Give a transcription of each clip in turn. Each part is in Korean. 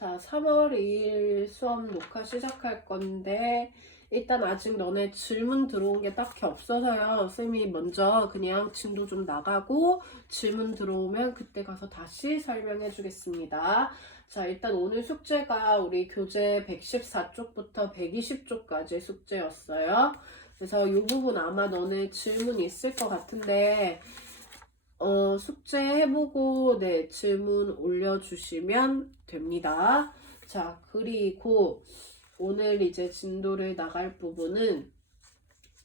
자, 3월 2일 수업 녹화 시작할 건데 일단 아직 너네 질문 들어온 게 딱히 없어서요. 쌤이 먼저 그냥 진도 좀 나가고 질문 들어오면 그때 가서 다시 설명해 주겠습니다. 자, 일단 오늘 숙제가 우리 교재 114쪽부터 120쪽까지 숙제였어요. 그래서 이 부분 아마 너네 질문 있을 것 같은데 숙제 해보고 네, 질문 올려주시면 됩니다. 자, 그리고 오늘 이제 진도를 나갈 부분은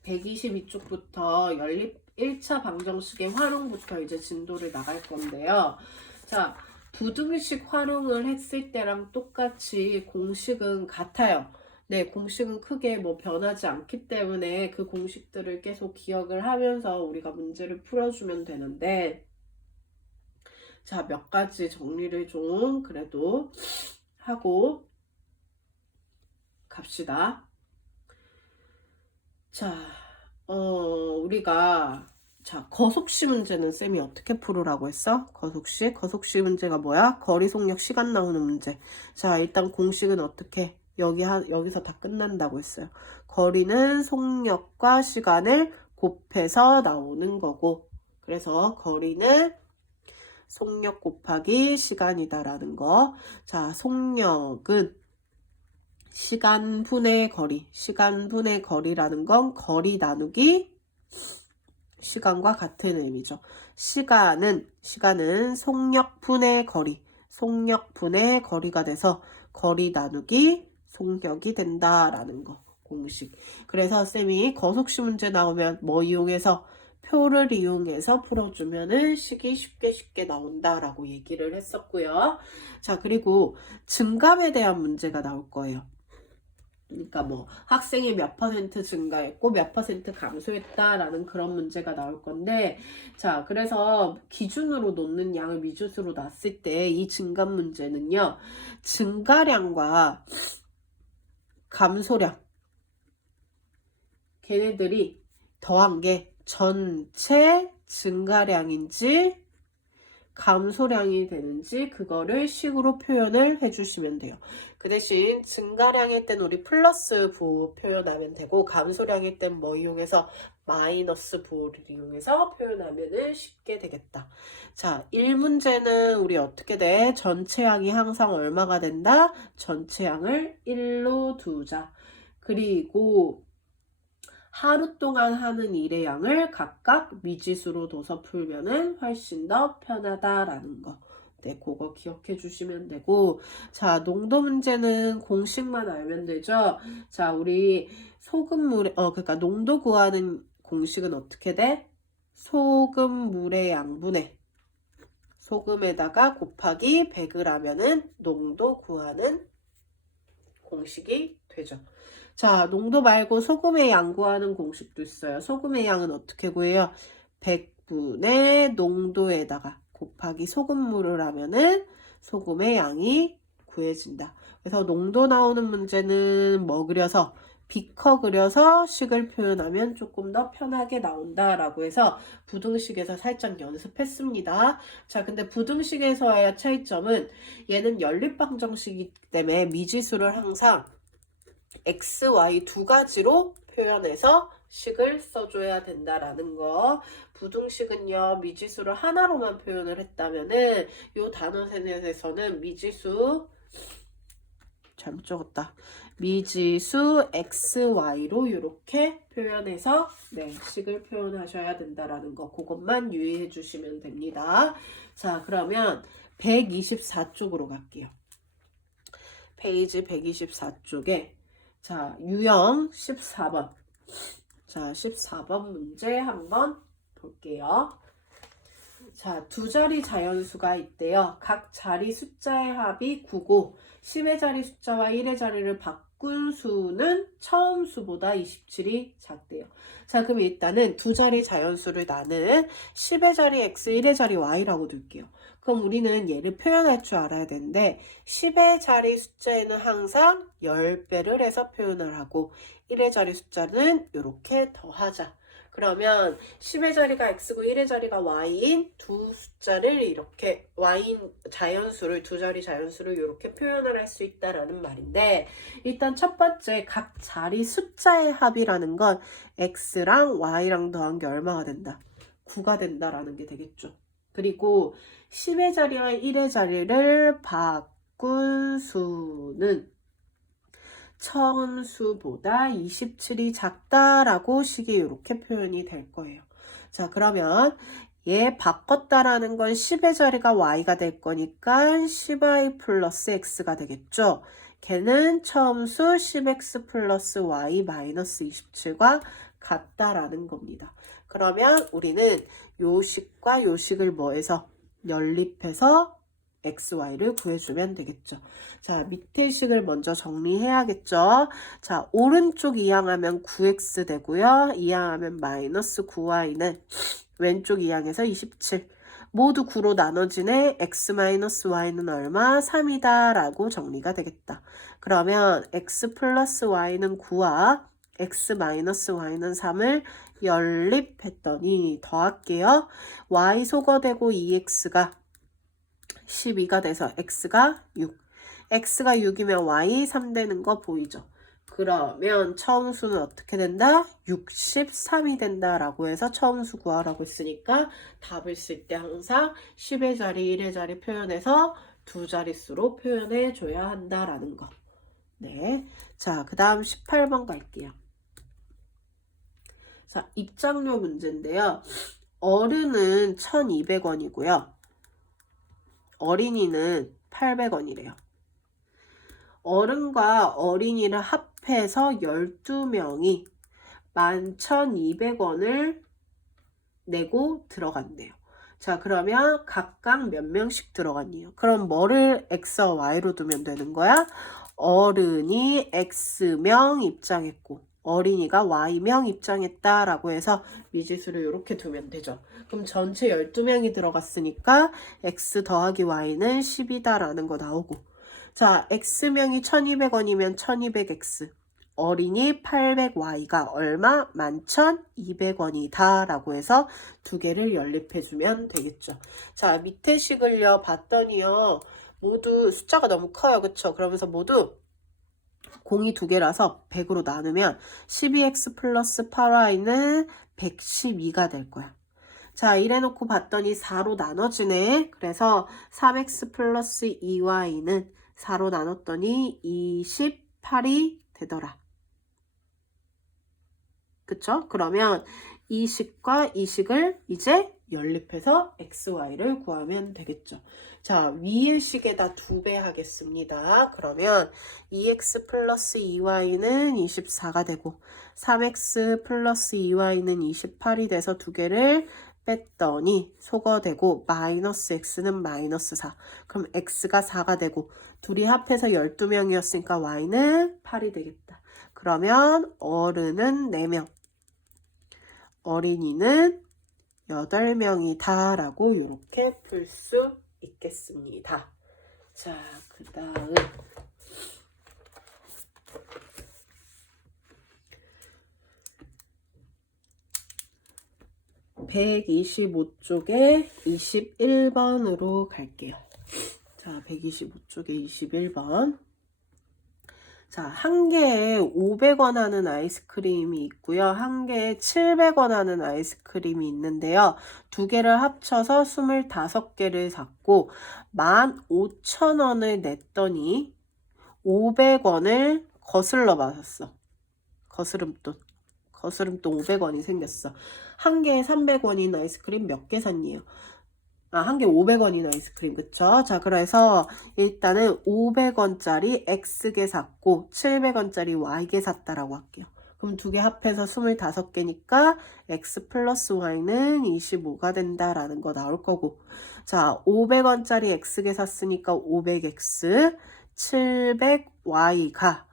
122쪽부터 연립 1차 방정식의 활용부터 이제 진도를 나갈 건데요. 자, 부등식 활용을 했을 때랑 똑같이 공식은 같아요. 네, 공식은 크게 뭐 변하지 않기 때문에 그 공식들을 계속 기억을 하면서 우리가 문제를 풀어주면 되는데, 자, 몇 가지 정리를 좀 그래도 하고 갑시다. 자, 우리가 자, 거속시 문제는 쌤이 어떻게 풀으라고 했어? 거속시 문제가 뭐야? 거리, 속력, 시간 나오는 문제. 자, 일단 공식은 어떻게? 여기서 다 끝난다고 했어요. 거리는 속력과 시간을 곱해서 나오는 거고, 그래서 거리는 속력 곱하기 시간이다라는 거. 자, 속력은 시간분의 거리라는 건 거리 나누기 시간과 같은 의미죠. 시간은 속력분의 거리가 돼서 거리 나누기 속력이 된다라는 거, 공식. 그래서 쌤이 거속시 문제 나오면 뭐 이용해서? 표를 이용해서 풀어주면은 식이 쉽게 나온다라고 얘기를 했었고요. 자, 그리고 증감에 대한 문제가 나올 거예요. 그러니까 뭐 학생이 몇 퍼센트 증가했고 몇 퍼센트 감소했다라는 그런 문제가 나올 건데, 자, 그래서 기준으로 놓는 양을 미주수로 놨을 때 이 증감 문제는요, 증가량과 감소량, 걔네들이 더한 게 전체 증가량인지 감소량이 되는지 그거를 식으로 표현을 해주시면 돼요. 그 대신 증가량일 땐 우리 플러스 부호 표현하면 되고, 감소량일 땐 뭐 이용해서? 마이너스 부호를 이용해서 표현하면 쉽게 되겠다. 자, 1문제는 우리 어떻게 돼? 전체양이 항상 얼마가 된다? 전체양을 1로 두자. 그리고 하루 동안 하는 일의 양을 각각 미지수로 둬서 풀면은 훨씬 더 편하다라는 거. 네, 그거 기억해 주시면 되고. 자, 농도 문제는 공식만 알면 되죠. 자, 우리 그러니까 농도 구하는 공식은 어떻게 돼? 소금물의 양분의 소금에다가 곱하기 100을 하면은 농도 구하는 공식이 되죠. 자, 농도 말고 소금의 양 구하는 공식도 있어요. 소금의 양은 어떻게 구해요? 100분의 농도에다가 곱하기 소금물을 하면은 소금의 양이 구해진다. 그래서 농도 나오는 문제는 뭐 그려서? 비커 그려서 식을 표현하면 조금 더 편하게 나온다라고 해서 부등식에서 살짝 연습했습니다. 자, 근데 부등식에서의 차이점은 얘는 연립방정식이기 때문에 미지수를 항상 x, y 두 가지로 표현해서 식을 써줘야 된다라는 거. 부등식은요, 미지수를 하나로만 표현을 했다면은 요 단어 세넷에서는 미지수 잘못 적었다. 미지수 x, y로 이렇게 표현해서 네, 식을 표현하셔야 된다라는 거. 그것만 유의해 주시면 됩니다. 자, 그러면 124쪽으로 갈게요. 페이지 124쪽에 자, 유형 14번. 자, 14번 문제 한번 볼게요. 자, 두 자리 자연수가 있대요. 각 자리 숫자의 합이 9고 10의 자리 숫자와 1의 자리를 바꾼 수는 처음 수보다 27이 작대요. 자, 그럼 일단은 두 자리 자연수를 나는 10의 자리 x, 1의 자리 y라고 둘게요. 그럼 우리는 얘를 표현할 줄 알아야 되는데 10의 자리 숫자에는 항상 10배를 해서 표현을 하고 1의 자리 숫자는 이렇게 더하자. 그러면 10의 자리가 x고 1의 자리가 y인 두 숫자를 이렇게 y인 자연수를 두 자리 자연수를 이렇게 표현을 할 수 있다라는 말인데 일단 첫 번째 각 자리 숫자의 합이라는 건 x랑 y랑 더한 게 얼마가 된다? 9가 된다라는 게 되겠죠. 그리고 10의 자리와 1의 자리를 바꾼 수는 처음수보다 27이 작다라고 식이 이렇게 표현이 될 거예요. 자, 그러면 얘 바꿨다라는 건 10의 자리가 y가 될 거니까 10y 플러스 x가 되겠죠. 걔는 처음수 10x 플러스 y 마이너스 27과 같다라는 겁니다. 그러면 우리는 요 식과 요 식을 뭐해서 연립해서 xy를 구해주면 되겠죠. 자, 밑에 식을 먼저 정리해야겠죠. 자, 오른쪽 이항하면 9x 되고요. 이항하면 마이너스 9y는 왼쪽 이항에서 27. 모두 9로 나눠지네. x 마이너스 y는 얼마? 3이다 라고 정리가 되겠다. 그러면 x 플러스 y는 9와 x 마이너스 y는 3을 연립했더니 더할게요. y 소거되고 2x가 12가 돼서 x가 6. x가 6이면 y 3 되는 거 보이죠? 그러면 처음수는 어떻게 된다? 63이 된다라고 해서 처음수 구하라고 했으니까 답을 쓸 때 항상 10의 자리, 1의 자리 표현해서 두 자릿수로 표현해 줘야 한다라는 거. 네. 자, 그 다음 18번 갈게요. 자, 입장료 문제인데요. 어른은 1200원이고요. 어린이는 800원이래요. 어른과 어린이를 합해서 12명이 11,200원을 내고 들어간대요. 자, 그러면 각각 몇 명씩 들어갔니요? 그럼 뭐를 x와 y로 두면 되는 거야? 어른이 x명 입장했고 어린이가 y명 입장했다라고 해서 미지수를 이렇게 두면 되죠. 그럼 전체 12명이 들어갔으니까 x 더하기 y는 10이다라는 거 나오고 자, x명이 1200원이면 1200x 어린이 800y가 얼마? 11,200원이다 라고 해서 두 개를 연립해주면 되겠죠. 자, 밑에 식을요 봤더니요 모두 숫자가 너무 커요. 그쵸? 그러면서 모두 공이 두 개라서 100으로 나누면 12x 플러스 8y는 112가 될 거야. 자, 이래놓고 봤더니 4로 나눠지네. 그래서 3x 플러스 2y는 4로 나눴더니 28이 되더라. 그쵸? 그러면 이 식과 이 식을 이제 연립해서 xy를 구하면 되겠죠. 자, 위의 식에다 2배 하겠습니다. 그러면 2x 플러스 2y는 24가 되고 3x 플러스 2y는 28이 돼서 두 개를 뺐더니 소거되고 마이너스 x는 마이너스 4. 그럼 x가 4가 되고 둘이 합해서 12명이었으니까 y는 8이 되겠다. 그러면 어른은 4명. 어린이는 8명이다 라고 이렇게 풀 수 있겠습니다. 자, 그 다음 125쪽에 21번으로 갈게요. 자, 125쪽에 21번. 자, 한 개에 500원 하는 아이스크림이 있고요. 한 개에 700원 하는 아이스크림이 있는데요. 두 개를 합쳐서 25개를 샀고 15,000원을 냈더니 500원을 거슬러 받았어. 거스름돈 500원이 생겼어. 한 개에 300원인 아이스크림 몇 개 샀니요? 한 개 500원인 아이스크림, 그쵸? 자, 그래서 일단은 500원짜리 X개 샀고 700원짜리 Y개 샀다라고 할게요. 그럼 두 개 합해서 25개니까 X 플러스 Y는 25가 된다라는 거 나올 거고 자, 500원짜리 X개 샀으니까 500X 700Y가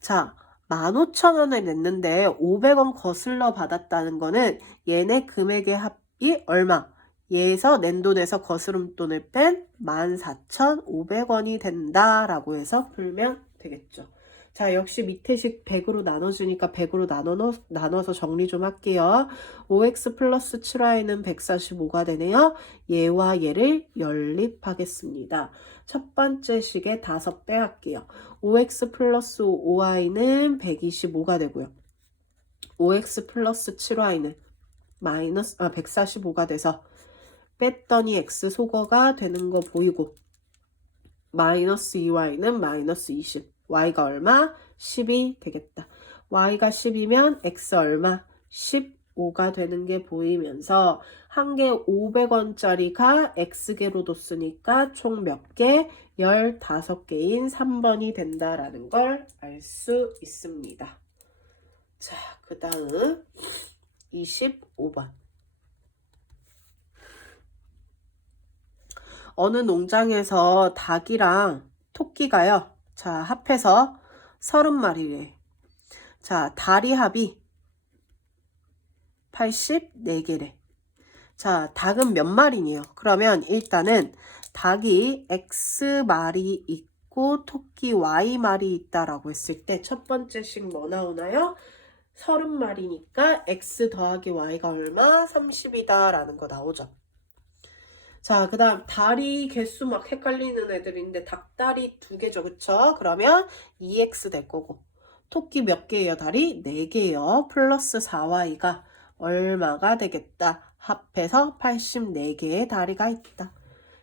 자, 15,000원을 냈는데 500원 거슬러 받았다는 거는 얘네 금액의 합이 얼마? 얘에서 낸 돈에서 거스름돈을 뺀 14,500원이 된다라고 해서 풀면 되겠죠. 자, 역시 밑에 식 100으로 나눠주니까 100으로 나눠서 정리 좀 할게요. 5x 플러스 7y는 145가 되네요. 얘와 얘를 연립하겠습니다. 첫 번째 식에 5배 할게요. 5x 플러스 5y는 125가 되고요. 5x 플러스 7y는 145가 돼서 뺐더니 x 소거가 되는 거 보이고 마이너스 2y는 마이너스 20. y가 얼마? 10이 되겠다. y가 10이면 x 얼마? 15가 되는 게 보이면서 한 개 500원짜리가 x개로 뒀으니까 총 몇 개? 15개인 3번이 된다라는 걸 알 수 있습니다. 자, 그 다음 25번. 어느 농장에서 닭이랑 토끼가요. 자, 합해서 30마리래. 자, 다리 합이 84개래. 자, 닭은 몇 마리니요? 그러면 일단은 닭이 X마리 있고 토끼 Y마리 있다라고 했을 때 첫 번째 식 뭐 나오나요? 30마리니까 X 더하기 Y가 얼마? 30이다 라는 거 나오죠. 자, 그 다음 다리 개수 막 헷갈리는 애들인데 닭다리 2개죠. 그쵸? 그러면 2x 될 거고 토끼 몇 개예요? 다리? 4개예요. 플러스 4y가 얼마가 되겠다? 합해서 84개의 다리가 있다.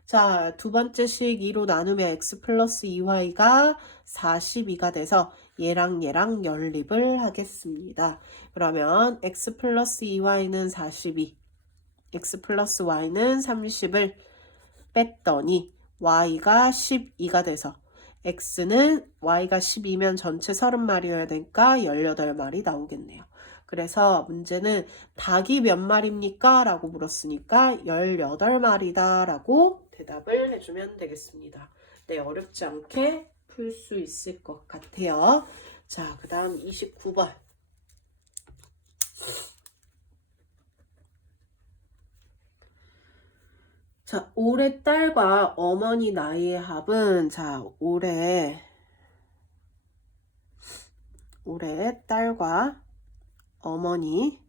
자, 두 번째 식 2로 나누면 x 플러스 2y가 42가 돼서 얘랑 얘랑 연립을 하겠습니다. 그러면 x 플러스 2y는 42 x 플러스 y는 30을 뺐더니 y가 12가 돼서 x는 y가 12면 전체 30마리여야 되니까 18마리 나오겠네요. 그래서 문제는 닭이 몇 마리입니까? 라고 물었으니까 18마리다 라고 대답을 해주면 되겠습니다. 네, 어렵지 않게 풀 수 있을 것 같아요. 자, 그 다음 29번. 자, 올해 딸과 어머니 나이의 합은, 자, 올해 딸과 어머니,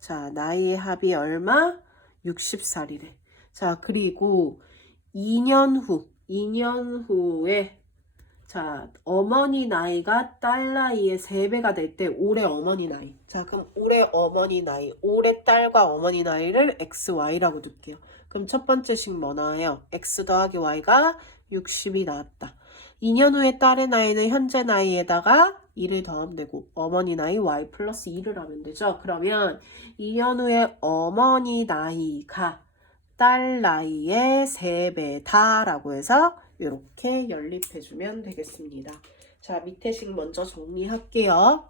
자, 나이의 합이 얼마? 60살이래. 자, 그리고 2년 후에, 자, 어머니 나이가 딸 나이의 3배가 될 때 올해 어머니 나이. 자, 그럼 올해 어머니 나이, 올해 딸과 어머니 나이를 XY라고 둘게요. 그럼 첫 번째 식 뭐 나와요? X 더하기 Y가 60이 나왔다. 2년 후에 딸의 나이는 현재 나이에다가 2를 더하면 되고 어머니 나이 Y 플러스 2를 하면 되죠. 그러면 2년 후에 어머니 나이가 딸 나이의 3배다 라고 해서 이렇게 연립해주면 되겠습니다. 자, 밑에 식 먼저 정리할게요.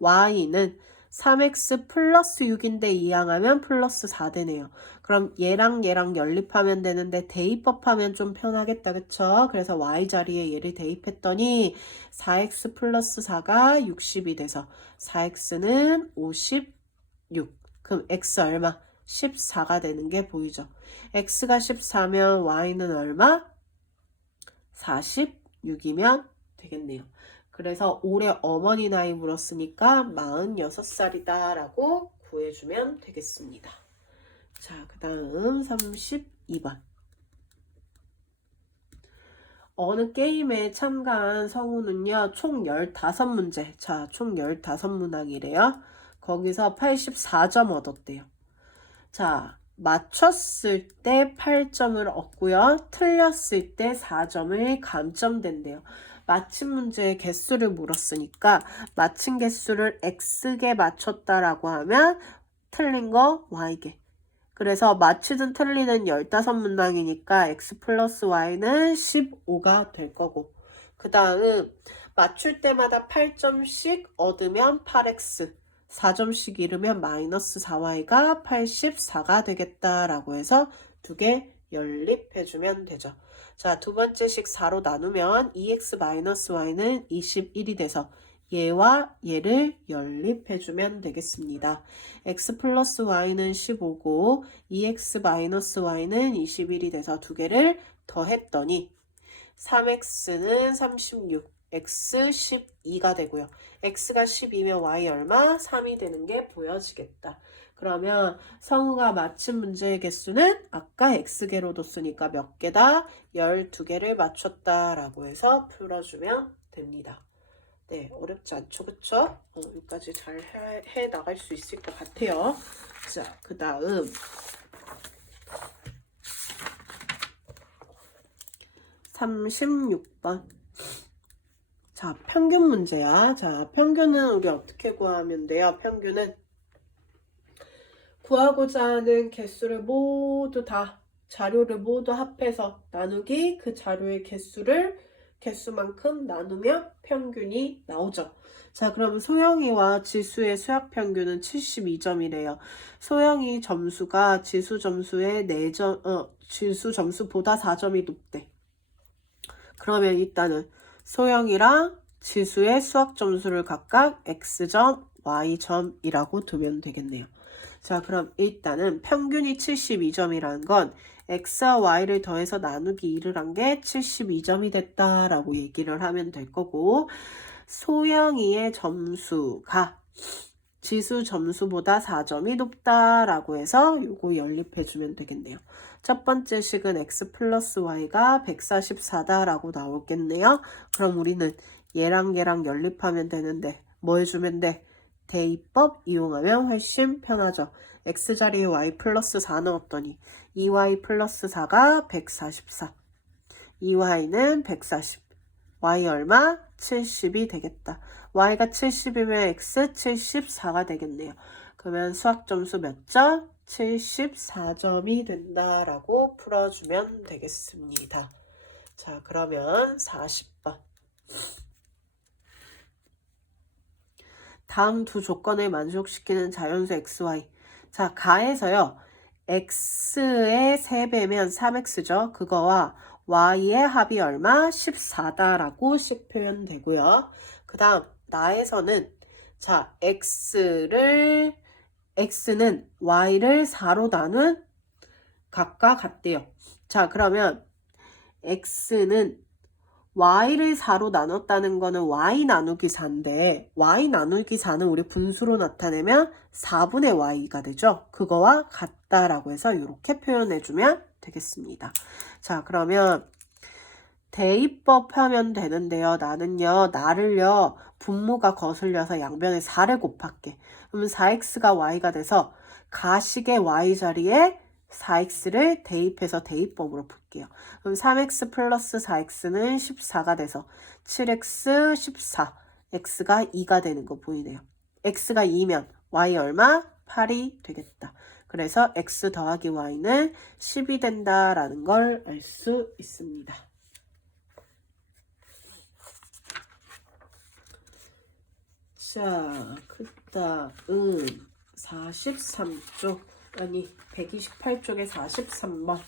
Y는 3x 플러스 6인데 이항하면 플러스 4 되네요. 그럼 얘랑 얘랑 연립하면 되는데 대입법하면 좀 편하겠다. 그쵸? 그래서 y 자리에 얘를 대입했더니 4x 플러스 4가 60이 돼서 4x는 56. 그럼 x 얼마? 14가 되는 게 보이죠? x가 14면 y는 얼마? 46이면 되겠네요. 그래서 올해 어머니 나이 물었으니까 46살이다 라고 구해주면 되겠습니다. 자, 그 다음 32번. 어느 게임에 참가한 성우는요, 총 15문제. 자, 총 15문항이래요. 거기서 84점 얻었대요. 자, 맞췄을 때 8점을 얻고요. 틀렸을 때 4점을 감점된대요. 맞힌 문제의 개수를 물었으니까 맞힌 개수를 X개 맞췄다라고 하면 틀린 거 Y개. 그래서 맞히든 틀리든 15문항이니까 X 플러스 Y는 15가 될 거고 그 다음 맞출 때마다 8점씩 얻으면 8X 4점씩 잃으면 마이너스 4y가 84가 되겠다라고 해서 두 개 연립해주면 되죠. 자, 두 번째 식 4로 나누면 2x-y는 21이 돼서 얘와 얘를 연립해주면 되겠습니다. x 플러스 y는 15고 2x-y는 21이 돼서 두 개를 더했더니 3x는 36, x 12가 되고요. x가 12면 y 얼마? 3이 되는 게 보여지겠다. 그러면 성우가 맞힌 문제의 개수는 아까 x개로 뒀으니까 몇 개다? 12개를 맞췄다라고 해서 풀어주면 됩니다. 네, 어렵지 않죠, 그쵸? 여기까지 잘 해 나갈 수 있을 것 같아요. 자, 그 다음 36번. 자, 평균 문제야. 자, 평균은 우리 어떻게 구하면 돼요? 평균은 구하고자 하는 개수를 모두 다, 자료를 모두 합해서 나누기 그 자료의 개수만큼 나누면 평균이 나오죠. 자, 그럼 소영이와 지수의 수학 평균은 72점이래요. 소영이 점수가 지수 점수의 4점, 지수 점수보다 4점이 높대. 그러면 일단은 소영이랑 지수의 수학 점수를 각각 x점, y점이라고 두면 되겠네요. 자, 그럼 일단은 평균이 72점이라는 건 x와 y를 더해서 나누기 2를 한 게 72점이 됐다라고 얘기를 하면 될 거고, 소영이의 점수가 지수 점수보다 4점이 높다라고 해서 요거 연립해주면 되겠네요. 첫 번째 식은 x 플러스 y가 144다라고 나오겠네요. 그럼 우리는 얘랑 얘랑 연립하면 되는데 뭐 해주면 돼? 대입법 이용하면 훨씬 편하죠. x자리에 y 플러스 4 넣었더니 2y 플러스 4가 144, 2y는 140, y 얼마? 70이 되겠다. y가 70이면 x 74가 되겠네요. 그러면 수학 점수 몇 점? 74점이 된다라고 풀어주면 되겠습니다. 자, 그러면 40번. 다음 두 조건을 만족시키는 자연수 xy. 자, 가에서요. x의 3배면 3x죠. 그거와 y의 합이 얼마? 14다라고 식 표현되고요. 그 다음 나에서는 자, x는 y를 4로 나눈 각과 같대요. 자, 그러면 x는 y를 4로 나눴다는 거는 y 나누기 4인데 y 나누기 4는 우리 분수로 나타내면 4분의 y가 되죠. 그거와 같다라고 해서 이렇게 표현해주면 되겠습니다. 자, 그러면 대입법 하면 되는데요. 나를요 분모가 거슬려서 양변에 4를 곱할게. 그러면 4x가 y가 돼서 가식의 y 자리에 4x를 대입해서 대입법으로 풀게요. 그럼 3x 플러스 4x는 14가 돼서 7x 14, x가 2가 되는 거 보이네요. x가 2면 y 얼마? 8이 되겠다. 그래서 x 더하기 y는 10이 된다라는 걸 알 수 있습니다. 자, 그 다음 43쪽, 아니 128쪽에 43번.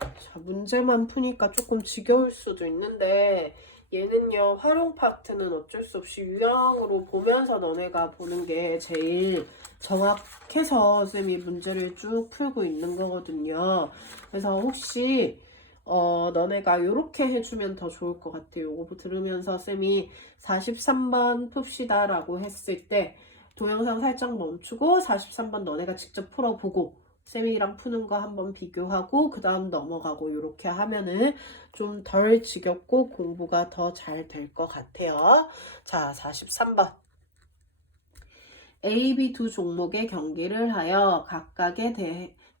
자, 문제만 푸니까 조금 지겨울 수도 있는데 얘는요, 활용 파트는 어쩔 수 없이 유형으로 보면서 너네가 보는 게 제일 정확해서 쌤이 문제를 쭉 풀고 있는 거거든요. 그래서 혹시 너네가 이렇게 해주면 더 좋을 것 같아요. 이거 들으면서 쌤이 43번 풉시다 라고 했을 때 동영상 살짝 멈추고 43번 너네가 직접 풀어보고 쌤이랑 푸는 거 한번 비교하고 그 다음 넘어가고 이렇게 하면은 좀 덜 지겹고 공부가 더 잘 될 것 같아요. 자, 43번. A, B 두 종목의 경기를 하여 각각에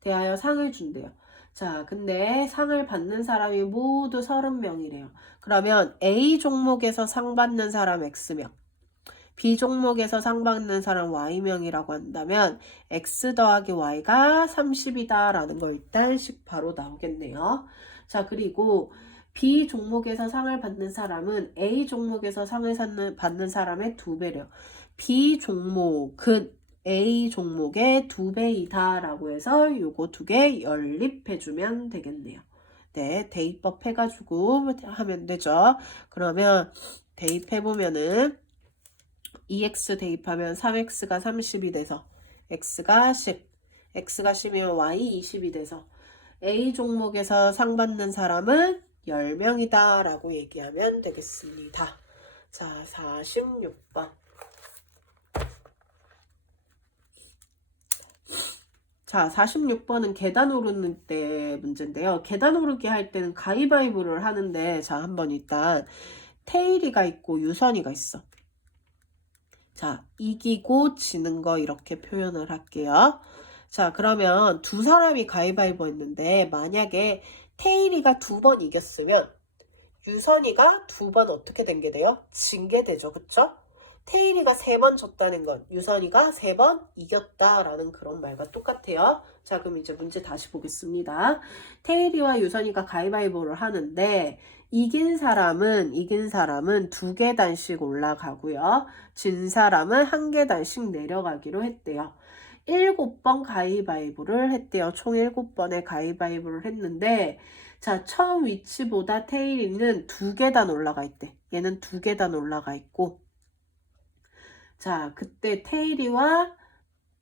대하여 상을 준대요. 자, 근데 상을 받는 사람이 모두 30명이래요. 그러면 A 종목에서 상 받는 사람 X명, B 종목에서 상 받는 사람 Y명이라고 한다면 X 더하기 Y가 30이다 라는 거 일단 식 바로 나오겠네요. 자, 그리고 B 종목에서 상을 받는 사람은 A 종목에서 상을 받는 사람의 2배래요. B 종목은 A 종목의 2배이다 라고 해서 요거 2개 연립해주면 되겠네요. 네, 대입법 해가지고 하면 되죠. 그러면 대입해보면은 2x 대입하면 3x가 30이 돼서 x가 10, x가 10이면 y 20이 돼서 A 종목에서 상 받는 사람은 10명이다 라고 얘기하면 되겠습니다. 자, 46번. 자, 46번은 계단 오르는 때 문제인데요. 계단 오르기 할 때는 가위바위보를 하는데, 자, 한번 일단 태일이가 있고 유선이가 있어. 자, 이기고 지는 거 이렇게 표현을 할게요. 자, 그러면 두 사람이 가위바위보 했는데, 만약에 태일이가 2번 이겼으면 유선이가 2번 어떻게 된 게 돼요? 진 게 되죠. 그쵸? 태일이가 3번 졌다는 건 유선이가 3번 이겼다라는 그런 말과 똑같아요. 자, 그럼 이제 문제 다시 보겠습니다. 태일이와 유선이가 가위바위보를 하는데 이긴 사람은 2계단씩 올라가고요. 진 사람은 1계단씩 내려가기로 했대요. 7번 가위바위보를 했대요. 총 7번의 가위바위보를 했는데 자, 처음 위치보다 태일이는 2계단 올라가 있대. 얘는 2계단 올라가 있고 자, 그때 태일이와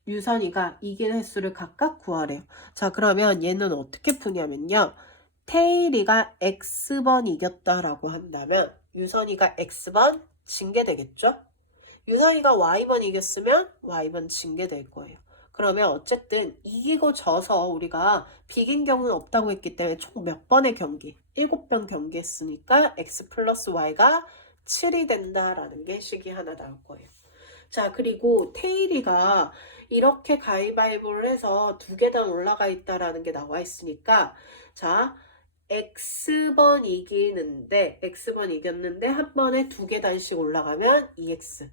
유선이가 이긴 횟수를 각각 구하래요. 자, 그러면 얘는 어떻게 푸냐면요. 태일이가 X번 이겼다라고 한다면 유선이가 X번 진 게 되겠죠? 유선이가 Y번 이겼으면 Y번 진 게 될 거예요. 그러면 어쨌든 이기고 져서 우리가 비긴 경우는 없다고 했기 때문에 총 몇 번의 경기? 7번 경기했으니까 X 플러스 Y가 7이 된다라는 게 식이 하나 나올 거예요. 자, 그리고 태일이가 이렇게 가위바위보를 해서 2계단 올라가 있다라는 게 나와 있으니까 자, X번 이겼는데 한 번에 2계단씩 올라가면 2X.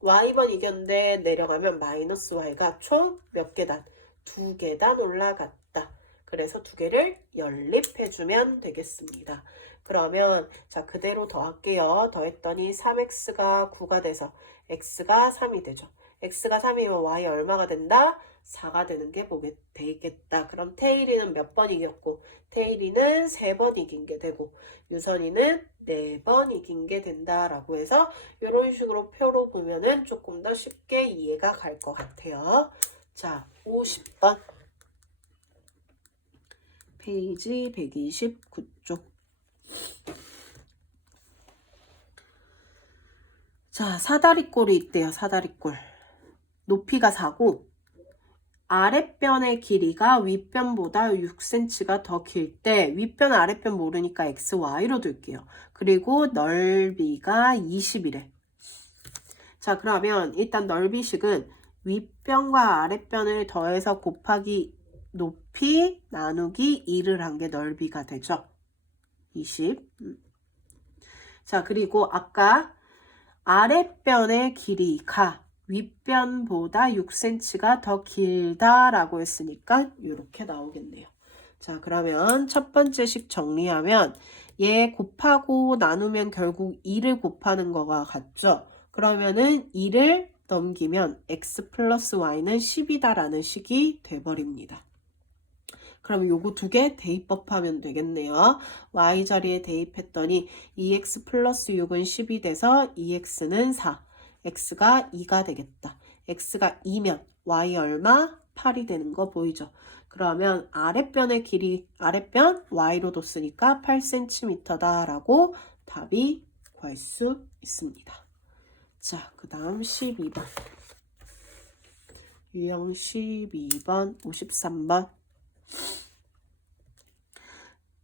Y번 이겼는데 내려가면 마이너스 Y가 총 몇 계단? 2계단 올라갔다. 그래서 2개를 연립해주면 되겠습니다. 그러면 자, 그대로 더할게요. 더했더니 3X가 9가 돼서 X가 3이 되죠. X가 3이면 Y 얼마가 된다? 4가 되는 게 되겠다. 그럼 태일이는 몇 번 이겼고 태일이는 3번 이긴 게 되고 유선이는 4번 이긴 게 된다라고 해서 이런 식으로 표로 보면은 조금 더 쉽게 이해가 갈 것 같아요. 자, 50번 페이지 129쪽. 자, 사다리꼴이 있대요. 사다리꼴. 높이가 4고 아랫변의 길이가 윗변보다 6cm가 더 길 때 윗변 아랫변 모르니까 x, y로 둘게요. 그리고 넓이가 20이래. 자, 그러면 일단 넓이식은 윗변과 아랫변을 더해서 곱하기 높이 나누기 2를 한 게 넓이가 되죠. 20. 자, 그리고 아까 아랫변의 길이가 윗변보다 6cm가 더 길다라고 했으니까 이렇게 나오겠네요. 자, 그러면 첫 번째 식 정리하면 얘 곱하고 나누면 결국 2를 곱하는 거가 같죠. 그러면은 2를 넘기면 x 플러스 y는 10이다라는 식이 돼버립니다. 그럼 요거 2개 대입법하면 되겠네요. y 자리에 대입했더니 2x 플러스 6은 10이 돼서 2x는 4. x가 2가 되겠다. x가 2면 y 얼마? 8이 되는 거 보이죠? 그러면 아랫변의 길이 아랫변 y로 뒀으니까 8cm다 라고 답이 구할 수 있습니다. 자, 그 다음 12번. 유형 12번, 53번.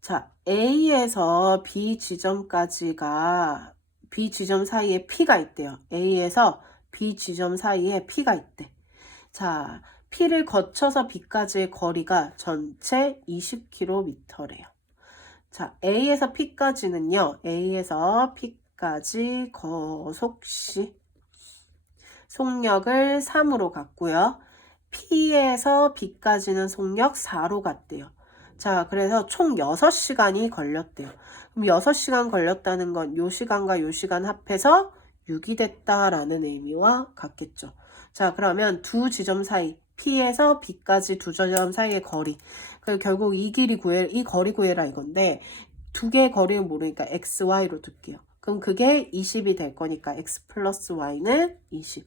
자, A에서 B 지점까지가 B 지점 사이에 P가 있대요. A에서 B 지점 사이에 P가 있대. 자, P를 거쳐서 B까지의 거리가 전체 20km래요. 자, A에서 P까지는요. A에서 P까지 거속시 속력을 3으로 갔고요. P에서 B까지는 속력 4로 갔대요. 자, 그래서 총 6시간이 걸렸대요. 그럼 6시간 걸렸다는 건 요 시간과 요 시간 합해서 6이 됐다라는 의미와 같겠죠. 자, 그러면 두 지점 사이, P에서 B까지 두 지점 사이의 거리. 결국 이 거리 구해라 이건데, 두 개의 거리는 모르니까 x, y로 둘게요. 그럼 그게 20이 될 거니까 x 플러스 y는 20.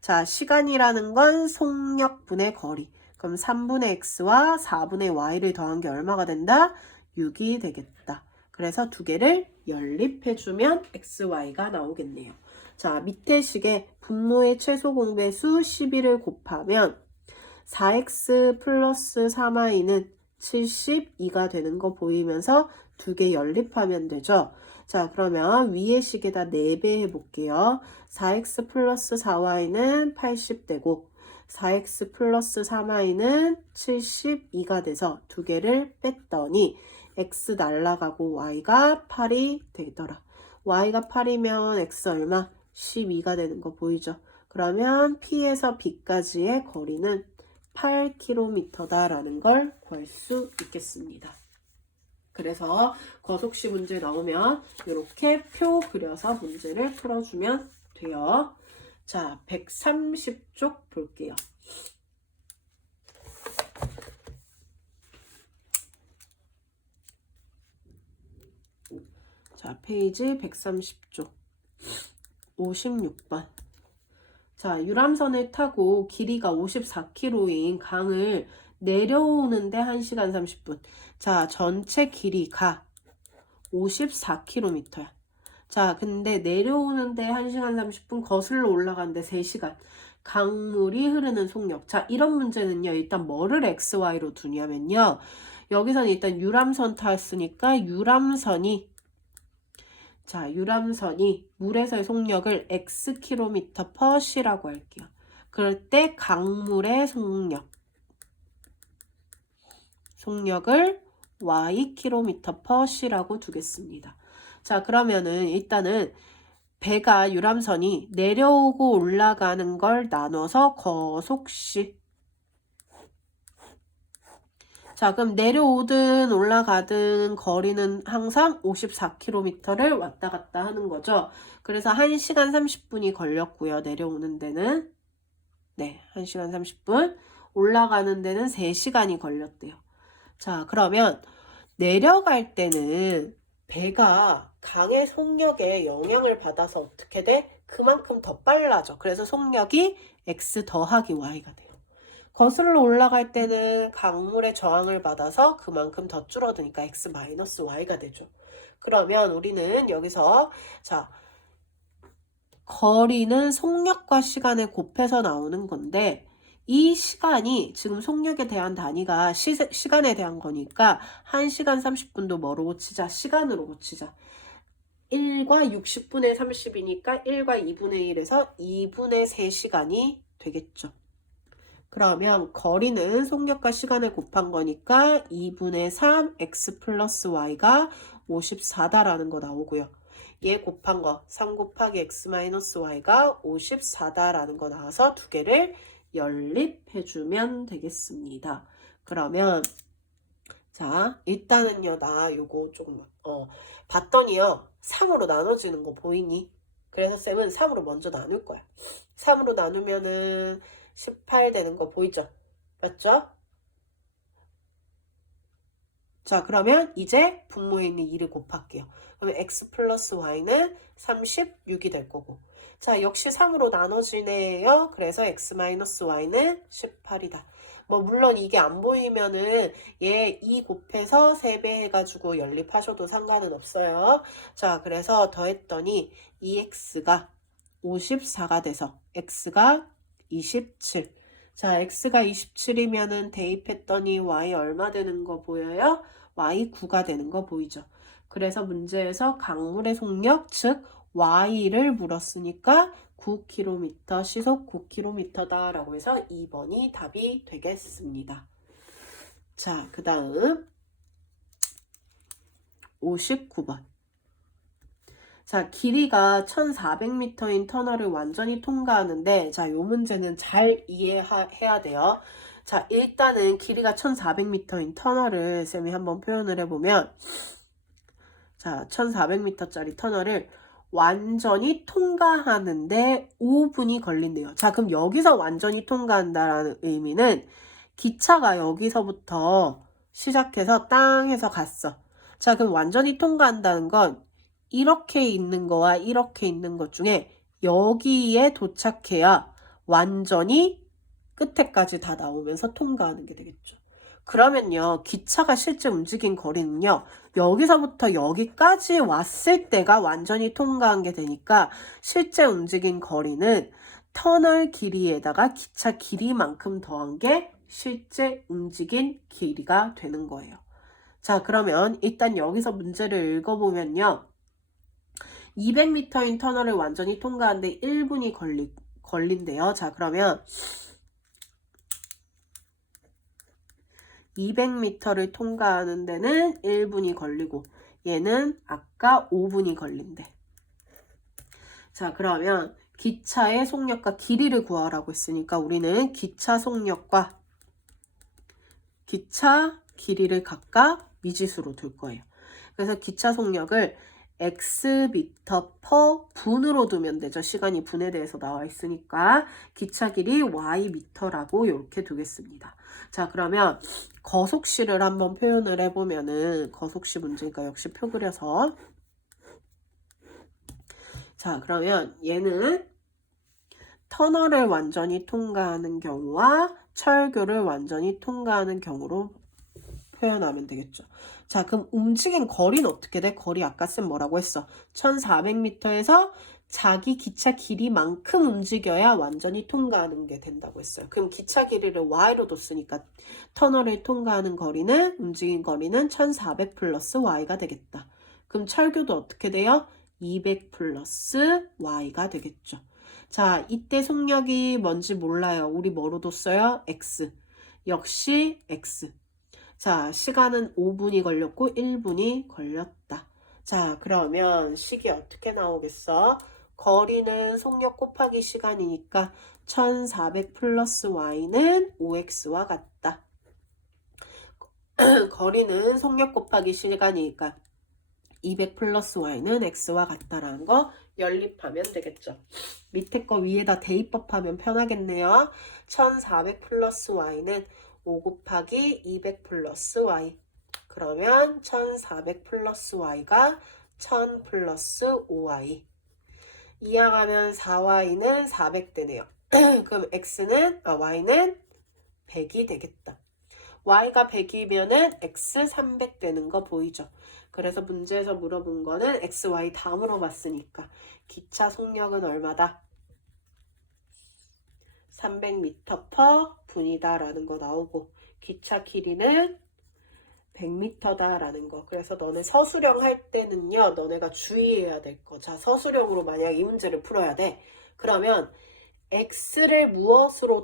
자, 시간이라는 건 속력분의 거리. 그럼 3분의 x와 4분의 y를 더한 게 얼마가 된다? 6이 되겠다. 그래서 두 개를 연립해주면 xy가 나오겠네요. 자, 밑에 식에 분모의 최소 공배수 11을 곱하면 4x 플러스 3y는 72가 되는 거 보이면서 두 개 연립하면 되죠. 자, 그러면 위에 식에다 4배 해볼게요. 4x 플러스 4y는 80되고 4x 플러스 3y는 72가 돼서 두 개를 뺐더니 x 날라가고 y가 8이 되더라. y가 8이면 x 얼마? 12가 되는 거 보이죠? 그러면 P에서 B까지의 거리는 8km다라는 걸 구할 수 있겠습니다. 그래서 거속시 문제 나오면 이렇게 표 그려서 문제를 풀어주면 돼요. 자, 130쪽 볼게요. 자, 페이지 130쪽 56번. 자, 유람선을 타고 길이가 54km인 강을 내려오는데 1시간 30분. 자, 전체 길이가 54km야. 자, 근데 내려오는데 1시간 30분, 거슬러 올라가는데 3시간. 강물이 흐르는 속력. 자, 이런 문제는요, 일단 뭐를 XY로 두냐면요. 여기서는 일단 유람선 탔으니까 유람선이 물에서의 속력을 x km/s라고 할게요. 그럴 때 강물의 속력을 y km/s라고 두겠습니다. 자, 그러면은 일단은 유람선이 내려오고 올라가는 걸 나눠서 거속시. 자, 그럼 내려오든 올라가든 거리는 항상 54km를 왔다 갔다 하는 거죠. 그래서 1시간 30분이 걸렸고요. 내려오는 데는 1시간 30분, 올라가는 데는 3시간이 걸렸대요. 자, 그러면 내려갈 때는 배가 강의 속력에 영향을 받아서 어떻게 돼? 그만큼 더 빨라져. 그래서 속력이 x 더하기 y가 돼요. 거슬러 올라갈 때는 강물의 저항을 받아서 그만큼 더 줄어드니까 x 마이너스 y가 되죠. 그러면 우리는 여기서 거리는 속력과 시간을 곱해서 나오는 건데 이 시간이 지금 속력에 대한 단위가 시간에 대한 거니까 1시간 30분도 뭐로 고치자? 시간으로 고치자. 1과 60분의 30이니까 1과 2분의 1에서 2분의 3시간이 되겠죠. 그러면 거리는 속력과 시간을 곱한 거니까 2분의 3 x 플러스 y가 54다라는 거 나오고요. 얘 곱한 거 3 곱하기 x 마이너스 y가 54다라는 거 나와서 두 개를 연립해주면 되겠습니다. 그러면 일단은요, 나 요거 조금 봤더니요 3으로 나눠지는 거 보이니? 그래서 쌤은 3으로 먼저 나눌 거야. 3으로 나누면은 18 되는 거 보이죠? 맞죠? 자, 그러면 이제 분모에 있는 2를 곱할게요. 그러면 x 플러스 y는 36이 될 거고. 자, 역시 3으로 나눠지네요. 그래서 x 마이너스 y는 18이다. 물론 이게 안 보이면은 얘 2 곱해서 3배 해가지고 연립하셔도 상관은 없어요. 자, 그래서 더했더니 2x가 54가 돼서 x가 27. 자, x가 27이면은 대입했더니 y 얼마 되는 거 보여요? y 9가 되는 거 보이죠? 그래서 문제에서 강물의 속력, 즉 y를 물었으니까 9km, 시속 9km다 라고 해서 2번이 답이 되겠습니다. 자, 그 다음 59번. 자, 길이가 1400m인 터널을 완전히 통과하는데, 자, 요 문제는 잘 이해해야 돼요. 자, 일단은 길이가 1400m인 터널을 쌤이 한번 표현을 해보면, 자, 1400m짜리 터널을 완전히 통과하는데 5분이 걸린대요. 자, 그럼 여기서 완전히 통과한다라는 의미는 기차가 여기서부터 시작해서 땅에서 갔어. 자, 그럼 완전히 통과한다는 건 이렇게 있는 거와 이렇게 있는 것 중에 여기에 도착해야 완전히 끝에까지 다 나오면서 통과하는 게 되겠죠. 그러면요, 기차가 실제 움직인 거리는요, 여기서부터 여기까지 왔을 때가 완전히 통과한 게 되니까 실제 움직인 거리는 터널 길이에다가 기차 길이만큼 더한 게 실제 움직인 길이가 되는 거예요. 자, 그러면 일단 여기서 문제를 읽어보면요. 200m인 터널을 완전히 통과하는데 1분이 걸린대요. 자, 그러면 200m를 통과하는 데는 1분이 걸리고 얘는 아까 5분이 걸린대. 자, 그러면 기차의 속력과 길이를 구하라고 했으니까 우리는 기차 속력과 기차 길이를 각각 미지수로 둘 거예요. 그래서 기차 속력을 xm per 분으로 두면 되죠. 시간이 분에 대해서 나와 있으니까 기차 길이 ym라고 이렇게 두겠습니다. 자, 그러면 거속시를 한번 표현을 해보면은 거속시 문제니까 역시 표 그려서 자, 그러면 얘는 터널을 완전히 통과하는 경우와 철교를 완전히 통과하는 경우로 표현하면 되겠죠. 자, 그럼 움직인 거리는 어떻게 돼? 거리 아까 쌤 뭐라고 했어? 1400m에서 자기 기차 길이만큼 움직여야 완전히 통과하는 게 된다고 했어요. 그럼 기차 길이를 y로 뒀으니까 터널을 통과하는 거리는 움직인 거리는 1400 플러스 y가 되겠다. 그럼 철교도 어떻게 돼요? 200 플러스 y가 되겠죠. 자, 이때 속력이 뭔지 몰라요. 우리 뭐로 뒀어요? x. 역시 x. 자, 시간은 5분이 걸렸고 1분이 걸렸다. 자, 그러면 식이 어떻게 나오겠어? 거리는 속력 곱하기 시간이니까 1400 플러스 y는 5x와 같다. 거리는 속력 곱하기 시간이니까 200 플러스 y는 x와 같다라는 거 연립하면 되겠죠. 밑에 거 위에다 대입법하면 편하겠네요. 1400 플러스 y는 5 곱하기 200 플러스 y. 그러면 1400 플러스 y가 1000 플러스 5y. 이항하면 4y는 400 되네요. 그럼 y는 100이 되겠다. y가 100이면은 x 300 되는 거 보이죠? 그래서 문제에서 물어본 거는 x, y 다 물어봤으니까 기차 속력은 얼마다? 300m per 분이다 라는 거 나오고 기차 길이는 100m다 라는 거. 그래서 너네 서술형 할 때는요, 너네가 주의해야 될 거. 자, 서술형으로 만약 이 문제를 풀어야 돼. 그러면 x를 무엇으로